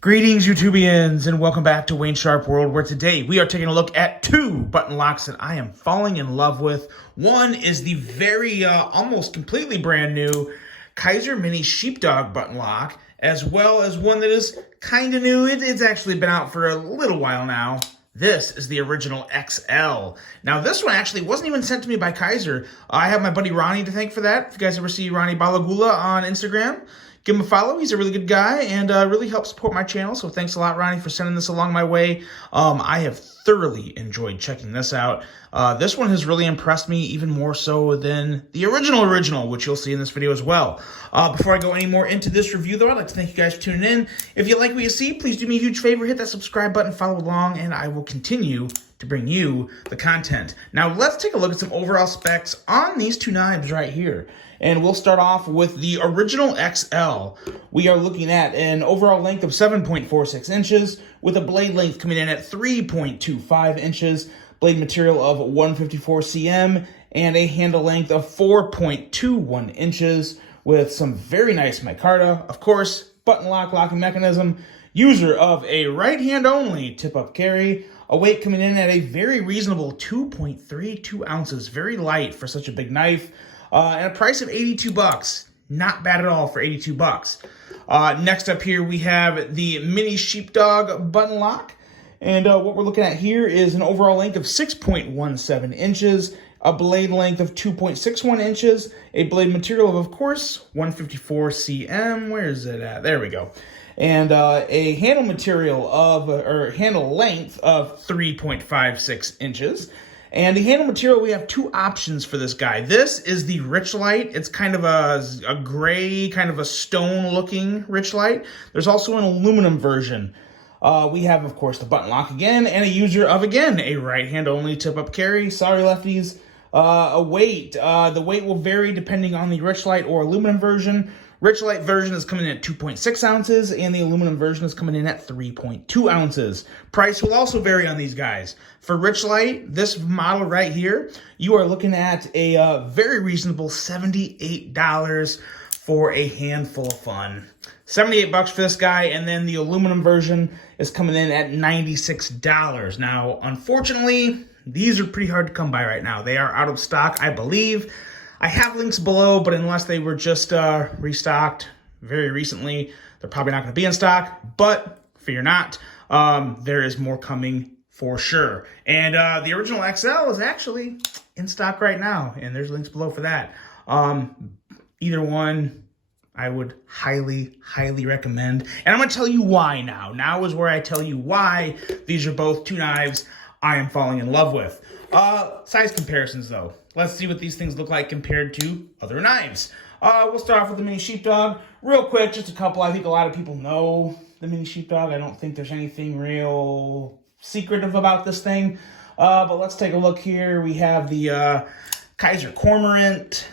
Greetings, YouTubians, and welcome back to Wayne Sharp World, where today we are taking a look at two button locks that I am falling in love with. One is the very, almost completely brand new Kaiser Mini Sheepdog button lock, as well as one that is kind of new. It's actually been out for a little while now. This is the original XL. Now, this one actually wasn't even sent to me by Kaiser. I have my buddy Ronnie to thank for that. If you guys ever see Ronnie Balagula on Instagram, give him a follow. He's a really good guy and really helps support my channel. So thanks a lot, Ronnie, for sending this along my way. I have thoroughly enjoyed checking this out. This one has really impressed me even more so than the original, which you'll see in this video as well. Before I go any more into this review, though, I'd like to thank you guys for tuning in. If you like what you see, please do me a huge favor. Hit that subscribe button, follow along, and I will continue to bring you the content. Now, let's take a look at some overall specs on these two knives right here. And we'll start off with the original XL. We are looking at an overall length of 7.46 inches with a blade length coming in at 3.25 inches, blade material of 154 cm, and a handle length of 4.21 inches with some very nice micarta. Of course, button lock locking mechanism, user of a right hand only tip-up carry, a weight coming in at a very reasonable 2.32 ounces, very light for such a big knife. And a price of $82. Not bad at all for $82. Next up here, we have the Mini Sheepdog button lock. And what we're looking at here is an overall length of 6.17 inches, a blade length of 2.61 inches, a blade material of course, 154 cm. Where is it at? There we go. And a handle material of, or handle length of 3.56 inches. And the handle material, we have two options for this guy. This is the Richlite. It's kind of a gray, kind of a stone-looking Richlite. There's also an aluminum version. We have, of course, the button lock again, and a user of, again, a right-hand-only tip-up carry. Sorry, lefties. A weight. The weight will vary depending on the Richlite or aluminum version. Richlite version is coming in at 2.6 ounces, and the aluminum version is coming in at 3.2 ounces. Price will also vary on these guys. For Richlite, this model right here, you are looking at a very reasonable $78 for a handful of fun. $78 for this guy, and then the aluminum version is coming in at $96. Now, unfortunately, these are pretty hard to come by right now. They are out of stock, I believe. I have links below, but unless they were just restocked very recently, they're probably not going to be in stock. But fear not, there is more coming for sure. And the original XL is actually in stock right now, and there's links below for that. Either one, I would highly, highly recommend. And I'm going to tell you why now. Now is where I tell you why these are both two knives I am falling in love with. Size comparisons, though. Let's see what these things look like compared to other knives. We'll start off with the Mini Sheepdog. Real quick, just a couple. I think a lot of people know the Mini Sheepdog. I don't think there's anything real secretive about this thing. But let's take a look here. We have the Kaiser Cormorant.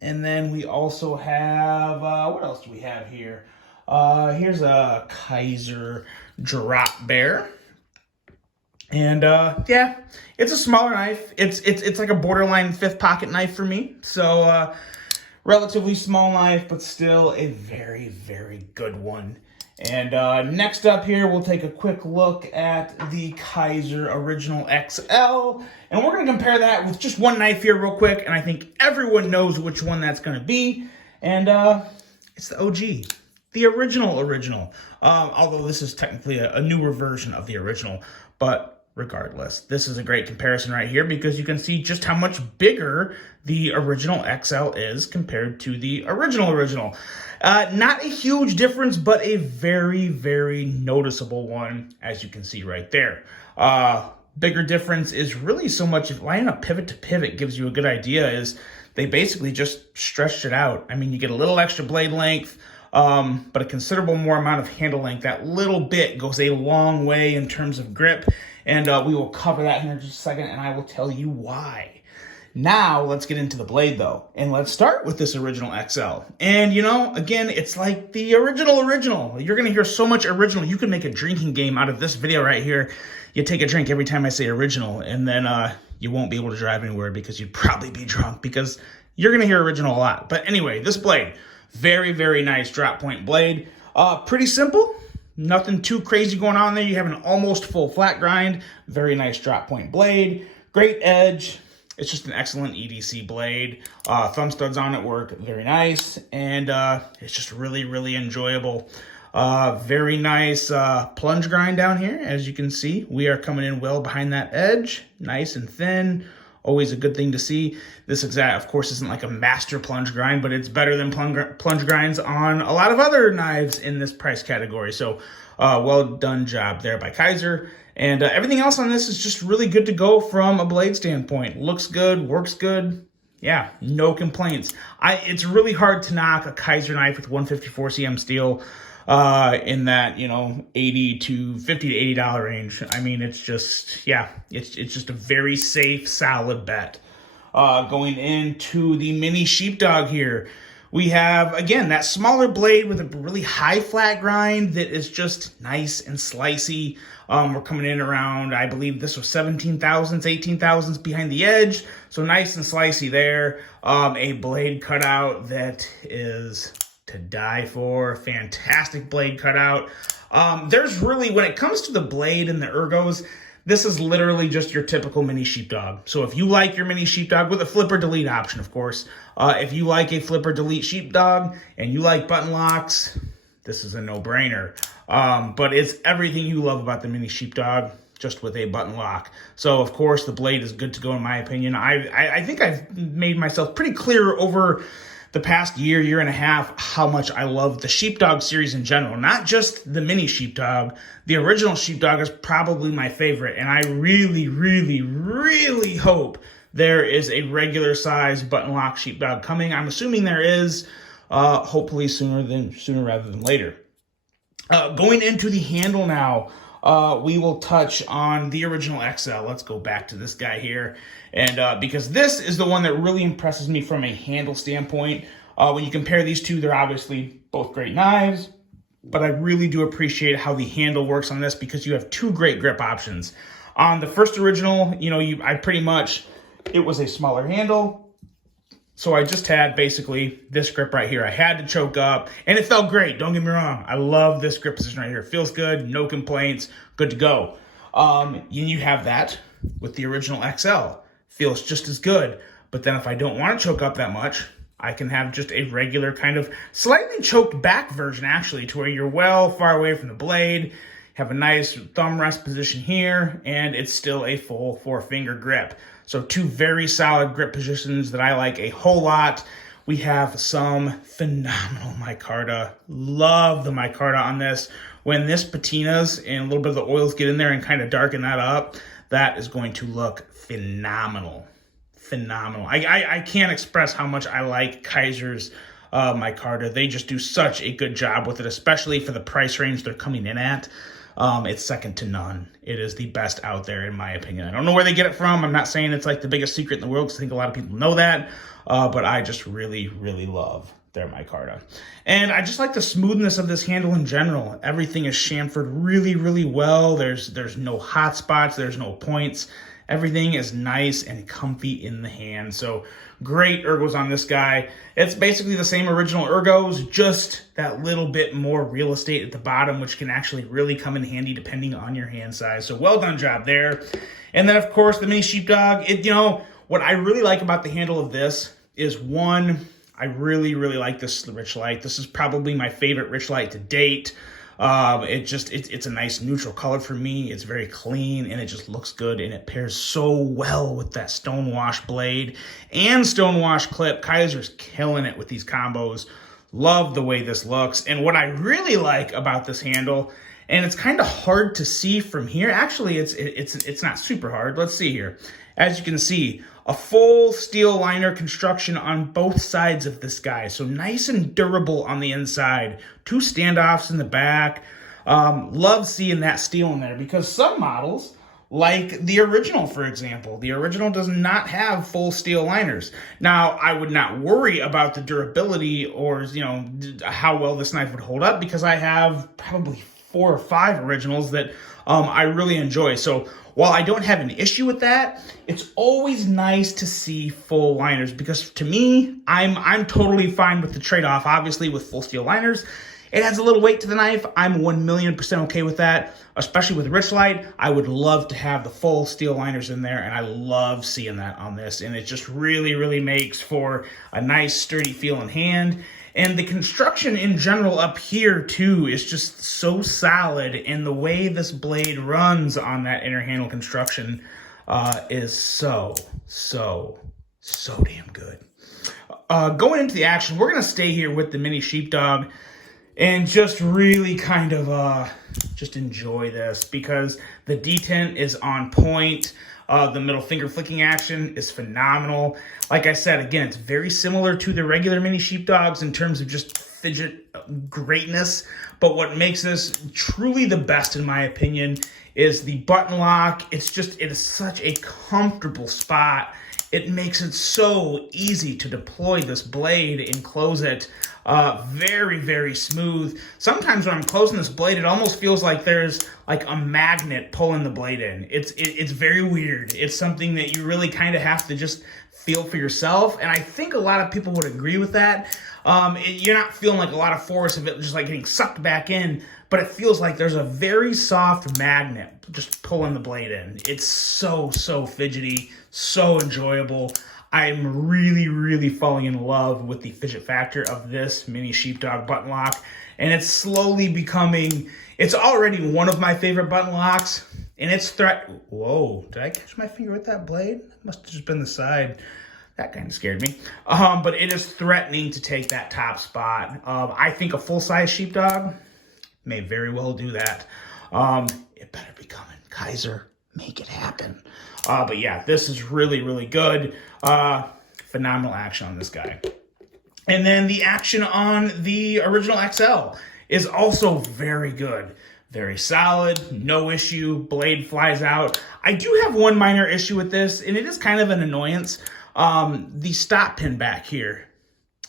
And then we also have, what else do we have here? Here's a Kaiser Drop Bear. And yeah, it's a smaller knife. It's like a borderline fifth pocket knife for me. So relatively small knife, but still a very, very good one. And next up here, we'll take a quick look at the Kaiser Original XL. And we're going to compare that with just one knife here real quick. And I think everyone knows which one that's going to be. And it's the OG. The original. Although this is technically a newer version of the original. But regardless, this is a great comparison right here because you can see just how much bigger the original XL is compared to the original. Not a huge difference, but a very, very noticeable one, as you can see right there. Bigger difference is really so much, if lining up pivot to pivot gives you a good idea, is they basically just stretched it out. I mean, you get a little extra blade length, but a considerable more amount of handle length. That little bit goes a long way in terms of grip. And we will cover that here in just a second, and I will tell you why. Now, let's get into the blade, though. And let's start with this original XL. And, you know, again, it's like the original. You're going to hear so much original. You can make a drinking game out of this video right here. You take a drink every time I say original, and then you won't be able to drive anywhere because you'd probably be drunk because you're going to hear original a lot. But anyway, this blade, very, very nice drop point blade. Pretty simple, Nothing too crazy going on there. You have an almost full flat grind, very nice drop point blade, great edge. It's just an excellent EDC blade. Thumb studs on it work very nice, and it's just really, really enjoyable. Very nice plunge grind down here. As you can see, we are coming in well behind that edge, nice and thin. Always a good thing to see. This exact, of course, isn't like a master plunge grind, but it's better than plunge grinds on a lot of other knives in this price category. So well done job there by Kaiser. And everything else on this is just really good to go from a blade standpoint. Looks good, works good. Yeah, no complaints. It's really hard to knock a Kaiser knife with 154 cm steel in that, you know, $50 to $80 range. I mean, it's just, yeah, it's just a very safe, solid bet. Going into the mini sheepdog here, we have, again, that smaller blade with a really high flat grind that is just nice and slicey. We're coming in around, I believe this was 17 thousandths, 18 thousandths behind the edge. So nice and slicey there. A blade cutout that is to die for. Fantastic blade cutout. There's really, when it comes to the blade and the ergos, this is literally just your typical mini sheepdog. So if you like your mini sheepdog with a flip or delete option, of course, if you like a flip or delete sheepdog and you like button locks, this is a no-brainer. But it's everything you love about the mini sheepdog, just with a button lock. So of course the blade is good to go in my opinion. I think I've made myself pretty clear over the past year and a half how much I love the sheepdog series in general, not just the mini sheepdog. The original sheepdog is probably my favorite, and I really, really, really hope there is a regular size button lock sheepdog coming. I'm assuming there is, hopefully sooner rather than later. Going into the handle now, we will touch on the original XL. Let's go back to this guy here. And because this is the one that really impresses me from a handle standpoint. When you compare these two, they're obviously both great knives, but I really do appreciate how the handle works on this because you have two great grip options. On the first original, you know, it was a smaller handle. So I just had basically this grip right here. I had to choke up, and it felt great. Don't get me wrong. I love this grip position right here. It feels good, no complaints, good to go. You have that with the original XL. Feels just as good. But then if I don't want to choke up that much, I can have just a regular kind of slightly choked back version, actually, to where you're well far away from the blade, have a nice thumb rest position here, and it's still a full 4-finger grip. So two very solid grip positions that I like a whole lot. We have some phenomenal micarta. Love the micarta on this. When this patinas and a little bit of the oils get in there and kind of darken that up, that is going to look phenomenal. Phenomenal. I can't express how much I like Kaiser's micarta. They just do such a good job with it, especially for the price range they're coming in at. It's second to none. It is the best out there, in my opinion. I don't know where they get it from. I'm not saying it's like the biggest secret in the world, because I think a lot of people know that. But I just really, really love their micarta. And I just like the smoothness of this handle in general. Everything is chamfered really, really well. There's no hot spots. There's no points. Everything is nice and comfy in the hand. So great ergos on this guy. It's basically the same original ergos, just that little bit more real estate at the bottom, which can actually really come in handy depending on your hand size. So well done job there. And then of course the mini sheepdog. What I really like about the handle of this is, one, I really, really like this rich light. This is probably my favorite rich light to date. It's a nice neutral color for me. It's very clean and it just looks good, and it pairs so well with that stonewash blade and stonewash clip. Kaiser's killing it with these combos. Love the way this looks. And what I really like about this handle, and it's kind of hard to see from here. Actually, it's not super hard. Let's see here. As you can see, a full steel liner construction on both sides of this guy. So nice and durable on the inside. Two standoffs in the back. Love seeing that steel in there, because some models, like the original, for example, the original does not have full steel liners. Now, I would not worry about the durability or, how well this knife would hold up, because I have probably 4 or 5 originals that I really enjoy. So while I don't have an issue with that, it's always nice to see full liners, because to me, I'm totally fine with the trade-off. Obviously, with full steel liners, It adds a little weight to the knife. I'm 1,000,000% okay with that, especially with Richlight. I would love to have the full steel liners in there, and I love seeing that on this. And it just really, really makes for a nice, sturdy feeling hand. And the construction in general up here, too, is just so solid. And the way this blade runs on that inner handle construction is so damn good. Going into the action, we're going to stay here with the Mini Sheepdog and just really kind of just enjoy this because the detent is on point. The middle finger flicking action is phenomenal. Like I said, again, it's very similar to the regular Mini Sheepdogs in terms of just fidget greatness. But what makes this truly the best, in my opinion, is the button lock. It is such a comfortable spot. It makes it so easy to deploy this blade and close it. Very, very smooth. Sometimes when I'm closing this blade, it almost feels like there's like a magnet pulling the blade in. It's very weird. It's something that you really kind of have to just feel for yourself. And I think a lot of people would agree with that. You're not feeling like a lot of force of it just like getting sucked back in, but it feels like there's a very soft magnet just pulling the blade in. It's so fidgety, so enjoyable. I'm really, really falling in love with the fidget factor of this Mini Sheepdog button lock. And it's slowly becoming, it's already one of my favorite button locks. And it's whoa, did I catch my finger with that blade? It must have just been the side. That kind of scared me. But it is threatening to take that top spot. I think a full-size Sheepdog may very well do that. It better be coming. Kaiser, make it happen. But yeah, this is really, really good. Phenomenal action on this guy. And then the action on the original XL is also very good. Very solid, no issue, blade flies out. I do have one minor issue with this, and it is kind of an annoyance. The stop pin back here.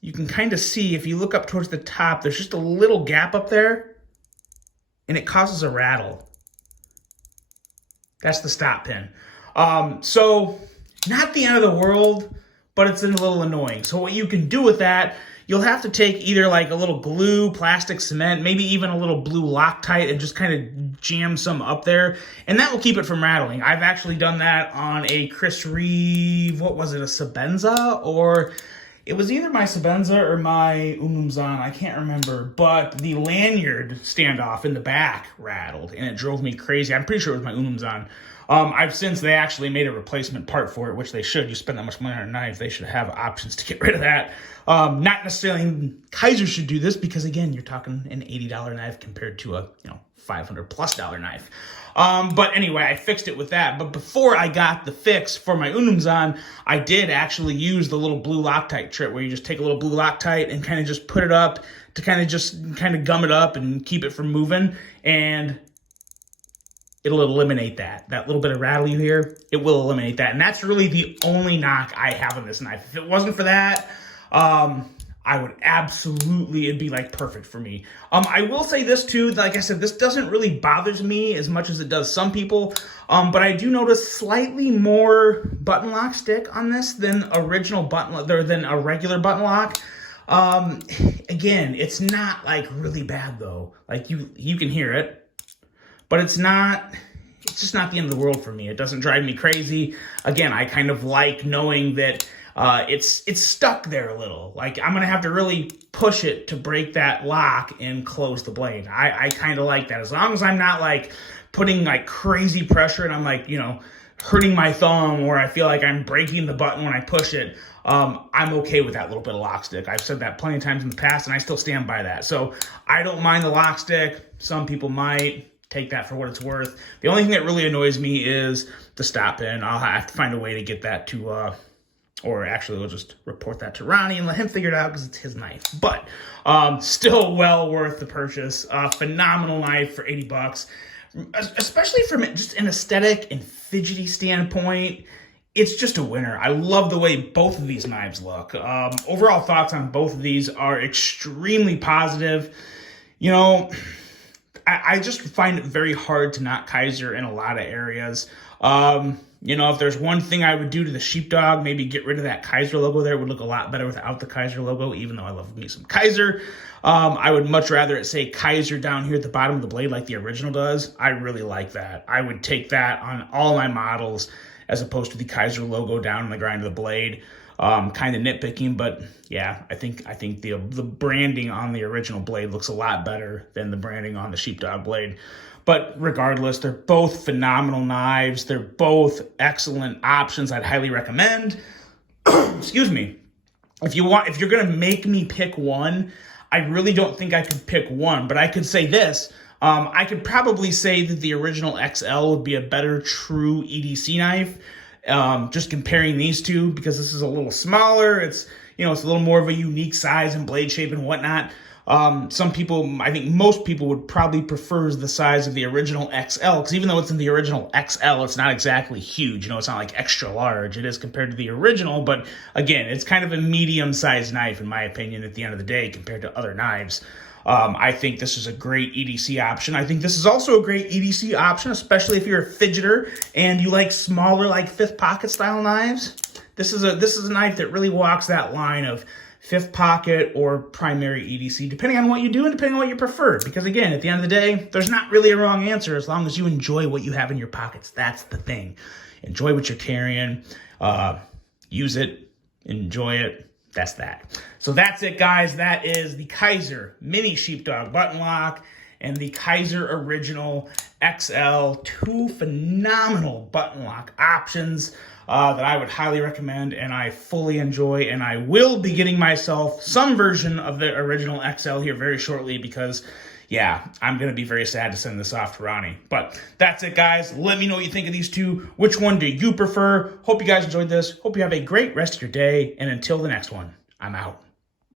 You can kind of see, if you look up towards the top, there's just a little gap up there, and it causes a rattle. That's the stop pin. So not the end of the world, but it's a little annoying. So what you can do with that, you'll have to take either like a little glue, plastic cement, maybe even a little blue Loctite and just kind of jam some up there. And that will keep it from rattling. I've actually done that on a Chris Reeve, what was it, a Sabenza? Or it was either my Sabenza or my Unumzan, I can't remember. But the lanyard standoff in the back rattled and it drove me crazy. I'm pretty sure it was my Unumzan. They actually made a replacement part for it, which they should. You spend that much money on a knife, they should have options to get rid of that. Not necessarily Kaiser should do this because, again, you're talking an $80 knife compared to a $500+ knife. But anyway, I fixed it with that. But before I got the fix for my Unumzan, I did actually use the little blue Loctite trick where you just take a little blue Loctite and kind of just put it up to kind of gum it up and keep it from moving. And it'll eliminate that little bit of rattle you hear. It will eliminate that. And that's really the only knock I have on this knife. If it wasn't for that, I would absolutely, it'd be like perfect for me. I will say this too, like I said, this doesn't really bother me as much as it does some people. But I do notice slightly more button lock stick on this than a regular button lock. Again, it's not like really bad though. Like you can hear it. But it's just not the end of the world for me. It doesn't drive me crazy. Again, I kind of like knowing that it's stuck there a little. Like I'm gonna have to really push it to break that lock and close the blade. I kind of like that. As long as I'm not like putting like crazy pressure and I'm like, hurting my thumb or I feel like I'm breaking the button when I push it, I'm okay with that little bit of lock stick. I've said that plenty of times in the past and I still stand by that. So I don't mind the lock stick. Some people might. Take that for what it's worth. The only thing that really annoys me is the stop pin. I'll have to find a way to get that to, or actually we'll just report that to Ronnie and let him figure it out because it's his knife. But still well worth the purchase. Phenomenal knife for $80, especially from just an aesthetic and fidgety standpoint. It's just a winner. I love the way both of these knives look. Overall thoughts on both of these are extremely positive. I just find it very hard to not Kaiser in a lot of areas. If there's one thing I would do to the sheepdog, maybe get rid of that Kaiser logo there. It would look a lot better without the Kaiser logo, even though I love me some Kaiser. I would much rather it say Kaiser down here at the bottom of the blade like the original does. I really like that. I would take that on all my models as opposed to the Kaiser logo down on the grind of the blade. Kind of nitpicking, but yeah, I think the branding on the original blade looks a lot better than the branding on the sheepdog blade. But regardless, they're both phenomenal knives. They're both excellent options. I'd highly recommend. Excuse me. If you're gonna make me pick one, I really don't think I could pick one, but I could say this. I could probably say that the original XL would be a better true EDC knife. Just comparing these two, because this is a little smaller. It's a little more of a unique size and blade shape and whatnot. Some people, I think most people would probably prefer the size of the original XL, because even though it's in the original XL, it's not exactly huge. It's not like extra large. It is compared to the original, but again, it's kind of a medium-sized knife, in my opinion, at the end of the day, compared to other knives. I think this is a great EDC option. I think this is also a great EDC option, especially if you're a fidgeter and you like smaller, like fifth pocket style knives. This is a knife that really walks that line of fifth pocket or primary EDC, depending on what you do and depending on what you prefer. Because again, at the end of the day, there's not really a wrong answer as long as you enjoy what you have in your pockets. That's the thing. Enjoy what you're carrying. Use it. Enjoy it. That's that. So that's it, guys. That is the Kaiser Mini Sheepdog Button Lock and the Kaiser Original XL. Two phenomenal button lock options that I would highly recommend and I fully enjoy. And I will be getting myself some version of the original XL here very shortly because, yeah, I'm going to be very sad to send this off to Ronnie. But that's it, guys. Let me know what you think of these two. Which one do you prefer? Hope you guys enjoyed this. Hope you have a great rest of your day. And until the next one, I'm out.